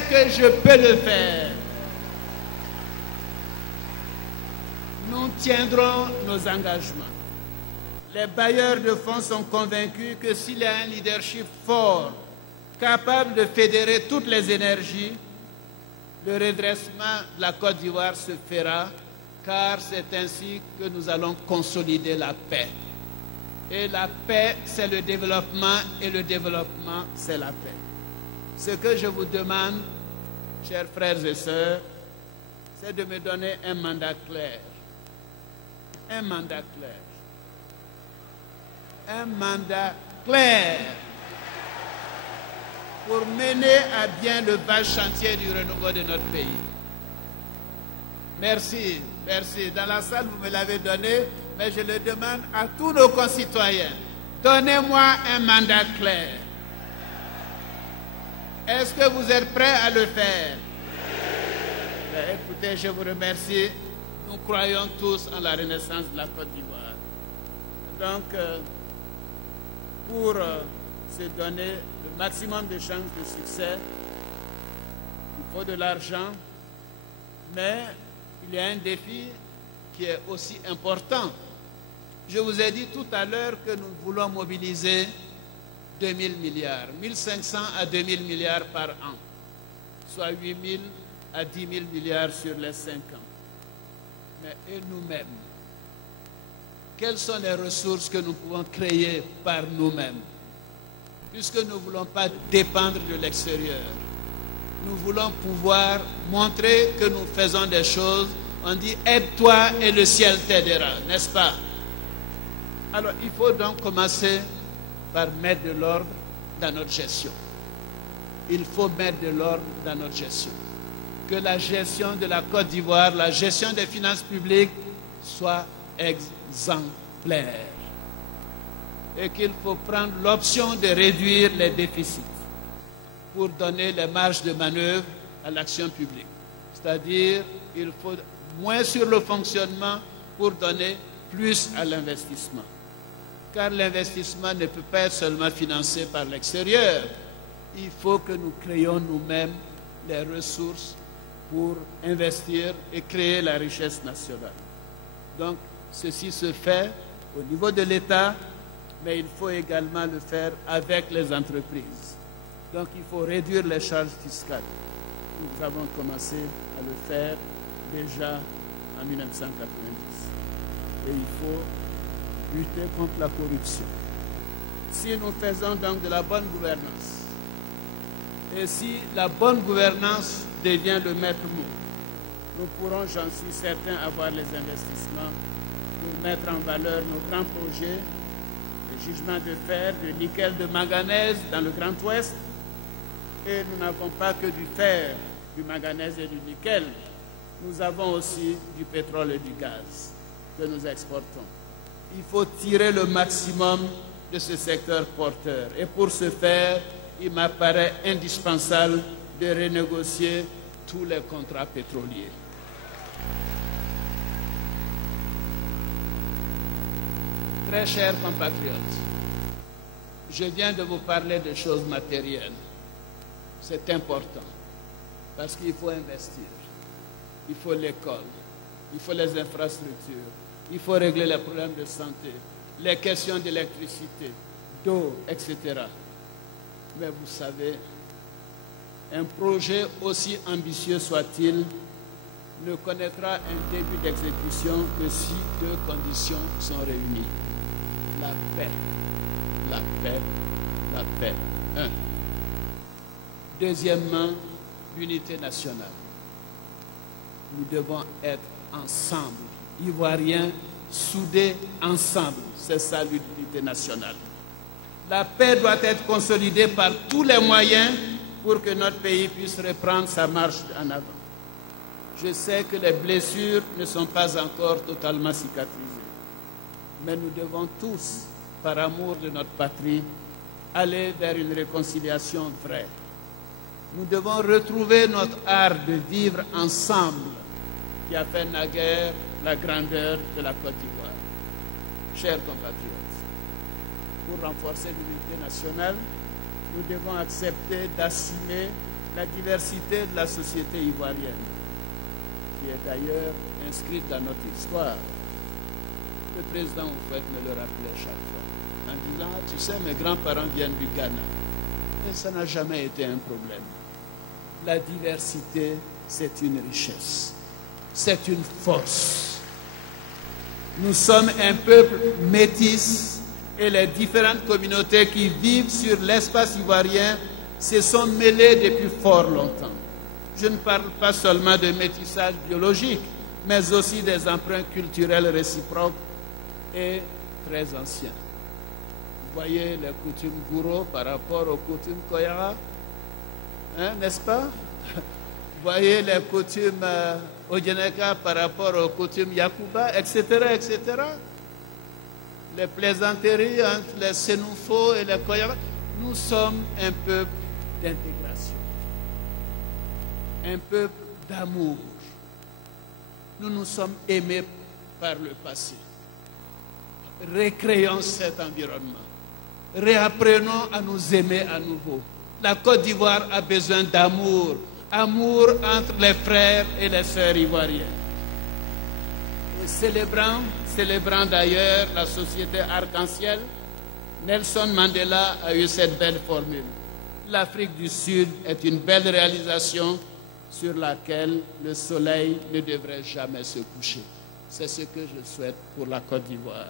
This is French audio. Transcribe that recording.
que je peux le faire. Nous tiendrons nos engagements. Les bailleurs de fonds sont convaincus que s'il y a un leadership fort, capable de fédérer toutes les énergies, le redressement de la Côte d'Ivoire se fera, car c'est ainsi que nous allons consolider la paix. Et la paix, c'est le développement, et le développement, c'est la paix. Ce que je vous demande, chers frères et sœurs, c'est de me donner un mandat clair. Un mandat clair. Un mandat clair pour mener à bien le vaste chantier du renouveau de notre pays. Merci, merci. Dans la salle, vous me l'avez donné, mais je le demande à tous nos concitoyens. Donnez-moi un mandat clair. Est-ce que vous êtes prêts à le faire? Ben, écoutez, je vous remercie. Nous croyons tous en la renaissance de la Côte d'Ivoire. Donc, pour se donner le maximum de chances de succès, il faut de l'argent, mais il y a un défi qui est aussi important. Je vous ai dit tout à l'heure que nous voulons mobiliser 2000 milliards, 1500 à 2000 milliards par an, soit 8000 à 10 000 milliards sur les 5 ans. Mais et nous-mêmes, quelles sont les ressources que nous pouvons créer par nous-mêmes? Puisque nous ne voulons pas dépendre de l'extérieur, nous voulons pouvoir montrer que nous faisons des choses. On dit « aide-toi et le ciel t'aidera », n'est-ce pas? Alors il faut donc commencer par mettre de l'ordre dans notre gestion. Il faut mettre de l'ordre dans notre gestion. Que la gestion de la Côte d'Ivoire, la gestion des finances publiques soit exemplaire. Et qu'il faut prendre l'option de réduire les déficits pour donner les marges de manœuvre à l'action publique. C'est-à-dire, il faut moins sur le fonctionnement pour donner plus à l'investissement. Car l'investissement ne peut pas être seulement financé par l'extérieur. Il faut que nous créions nous-mêmes les ressources pour investir et créer la richesse nationale. Donc, ceci se fait au niveau de l'État, mais il faut également le faire avec les entreprises. Donc, il faut réduire les charges fiscales. Nous avons commencé à le faire déjà en 1990. Et il faut lutter contre la corruption. Si nous faisons donc de la bonne gouvernance, et si la bonne gouvernance devient le maître mot, nous pourrons, j'en suis certain, avoir les investissements pour mettre en valeur nos grands projets, les gisements de fer, de nickel, de manganèse dans le Grand Ouest. Et nous n'avons pas que du fer, du manganèse et du nickel. Nous avons aussi du pétrole et du gaz que nous exportons. Il faut tirer le maximum de ce secteur porteur. Et pour ce faire, il m'apparaît indispensable de renégocier tous les contrats pétroliers. Très chers compatriotes, je viens de vous parler de choses matérielles. C'est important parce qu'il faut investir. Il faut l'école, il faut les infrastructures, il faut régler les problèmes de santé, les questions d'électricité, d'eau, etc. Mais vous savez, un projet aussi ambitieux soit-il ne connaîtra un début d'exécution que si deux conditions sont réunies. La paix, la paix, la paix. Un. Deuxièmement, l'unité nationale. Nous devons être ensemble, Ivoiriens, soudés ensemble. C'est ça l'unité nationale. La paix doit être consolidée par tous les moyens pour que notre pays puisse reprendre sa marche en avant. Je sais que les blessures ne sont pas encore totalement cicatrisées. Mais nous devons tous, par amour de notre patrie, aller vers une réconciliation vraie. Nous devons retrouver notre art de vivre ensemble qui a fait naguère la grandeur de la Côte d'Ivoire. Chers compatriotes, pour renforcer l'unité nationale, nous devons accepter d'assumer la diversité de la société ivoirienne, qui est d'ailleurs inscrite dans notre histoire. Le président Houphouët me le rappelait chaque fois, en disant, ah, tu sais, mes grands-parents viennent du Ghana. Et ça n'a jamais été un problème. La diversité, c'est une richesse. C'est une force. Nous sommes un peuple métis et les différentes communautés qui vivent sur l'espace ivoirien se sont mêlées depuis fort longtemps. Je ne parle pas seulement de métissage biologique, mais aussi des emprunts culturels réciproques et très anciens. Vous voyez les coutumes Gouro par rapport aux coutumes Koyara, hein, n'est-ce pas? Vous voyez les coutumes Odjeneka par rapport aux coutumes Yakuba, etc., etc. Les plaisanteries entre les Sénoufos et les Koyara. Nous sommes un peuple d'intégration, un peuple d'amour. Nous nous sommes aimés par le passé. Recréons cet environnement. Réapprenons à nous aimer à nouveau. La Côte d'Ivoire a besoin d'amour. Amour entre les frères et les sœurs ivoiriennes. Et célébrant d'ailleurs la société arc-en-ciel, Nelson Mandela a eu cette belle formule. L'Afrique du Sud est une belle réalisation sur laquelle le soleil ne devrait jamais se coucher. C'est ce que je souhaite pour la Côte d'Ivoire.